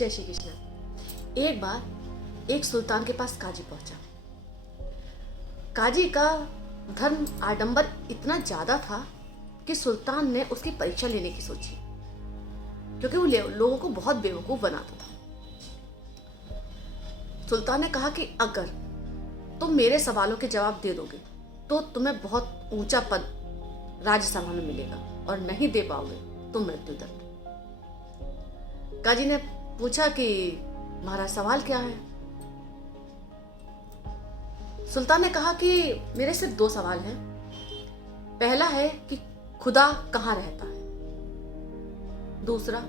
जय श्री कृष्ण। एक बार एक सुल्तान के पास काजी पहुंचा। काजी का धर्म आडंबर इतना ज्यादा था कि सुल्तान ने उसकी परीक्षा लेने की सोची, क्योंकि वो लोगों को बहुत बेवकूफ बनाता था। सुल्तान ने कहा कि अगर तुम मेरे सवालों के जवाब दे दोगे तो तुम्हें बहुत ऊंचा पद राज्यसभा में मिलेगा, और नहीं दे पाओगे तो मृत्युदंड। काजी ने पूछा कि महाराज सवाल क्या है। सुल्तान ने कहा कि मेरे सिर्फ 2 सवाल हैं। पहला है कि खुदा कहाँ रहता है, दूसरा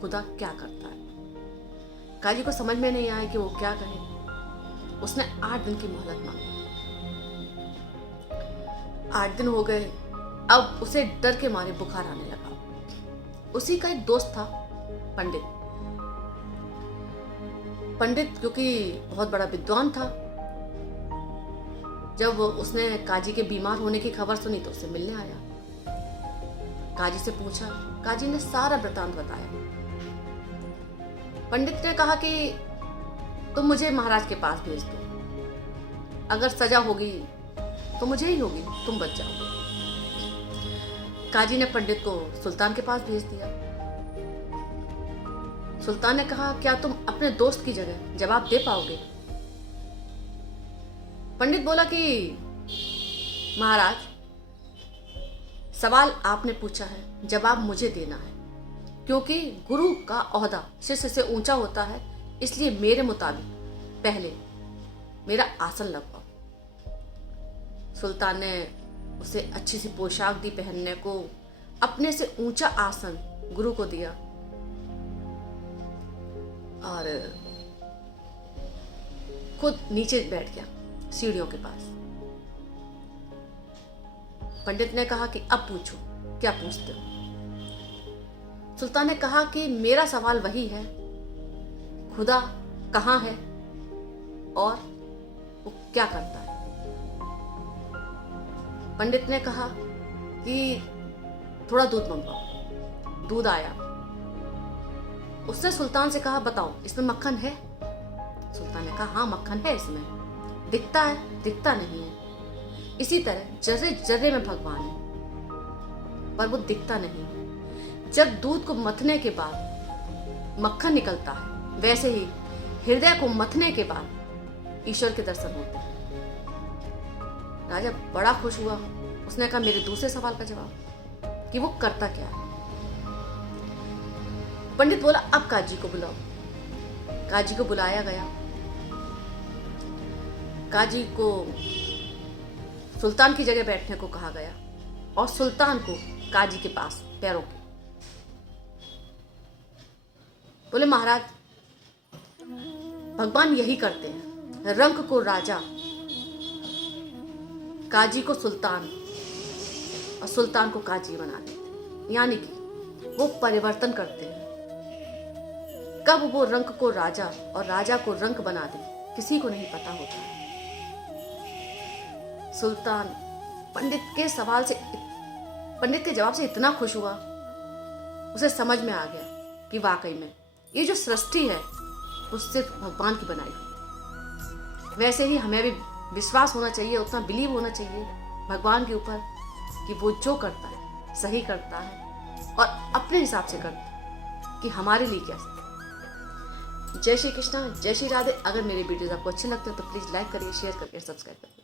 खुदा क्या करता है। काजी को समझ में नहीं आया कि वो क्या कहे। उसने 8 दिन की मोहलत मांगी। 8 दिन हो गए। अब उसे डर के मारे बुखार आने लगा। उसी का एक दोस्त था, पंडित। क्योंकि बहुत बड़ा विद्वान था, जब उसने काजी के बीमार होने की खबर सुनी तो उससे मिलने आया। काजी से पूछा। काजी ने सारा वृतांत बताया। पंडित ने कहा कि तुम मुझे महाराज के पास भेज दो, अगर सजा होगी तो मुझे ही होगी, तुम बच जाओगे। काजी ने पंडित को सुल्तान के पास भेज दिया। सुल्तान ने कहा, क्या तुम अपने दोस्त की जगह जवाब दे पाओगे? पंडित बोला कि महाराज, सवाल आपने पूछा है, जवाब मुझे देना है, क्योंकि गुरु का ओहदा शिष्य से ऊंचा होता है, इसलिए मेरे मुताबिक पहले मेरा आसन लगवाओ। सुल्तान ने उसे अच्छी सी पोशाक दी पहनने को, अपने से ऊंचा आसन गुरु को दिया और खुद नीचे बैठ गया सीढ़ियों के पास। पंडित ने कहा कि अब पूछो, क्या पूछते हो? सुल्तान ने कहा कि मेरा सवाल वही है, खुदा कहाँ है और वो क्या करता है। पंडित ने कहा कि थोड़ा दूध मंगवाओ। दूध आया। उसने सुल्तान से कहा, बताओ इसमें मक्खन है? सुल्तान ने कहा, हाँ मक्खन है इसमें, दिखता है, दिखता नहीं है। इसी तरह जर्रे जर्रे में भगवान है, पर वो दिखता नहीं है। जब दूध को मथने के बाद मक्खन निकलता है, वैसे ही हृदय को मथने के बाद ईश्वर के दर्शन होते हैं। राजा बड़ा खुश हुआ। उसने कहा, मेरे दूसरे सवाल का जवाब, कि वो करता क्या है। पंडित बोला, अब काजी को बुलाओ। काजी को बुलाया गया। काजी को सुल्तान की जगह बैठने को कहा गया और सुल्तान को काजी के पास पैरों पे। बोले, महाराज भगवान यही करते हैं, रंक को राजा, काजी को सुल्तान और सुल्तान को काजी बना देते हैं। यानी कि वो परिवर्तन करते हैं। कब वो रंक को राजा और राजा को रंक बना दे, किसी को नहीं पता होता है। सुल्तान पंडित के जवाब से इतना खुश हुआ, उसे समझ में आ गया कि वाकई में ये जो सृष्टि है वो सिर्फ भगवान की बनाई हुई। वैसे ही हमें भी विश्वास होना चाहिए, उतना बिलीव होना चाहिए भगवान के ऊपर कि वो जो करता है सही करता है और अपने हिसाब से करता है कि हमारे लिए क्या सही। जय श्री कृष्णा, जय श्री राधे। अगर मेरे वीडियोस आपको अच्छे लगते हैं तो प्लीज़ लाइक करिए, शेयर करिए, सब्सक्राइब करिए।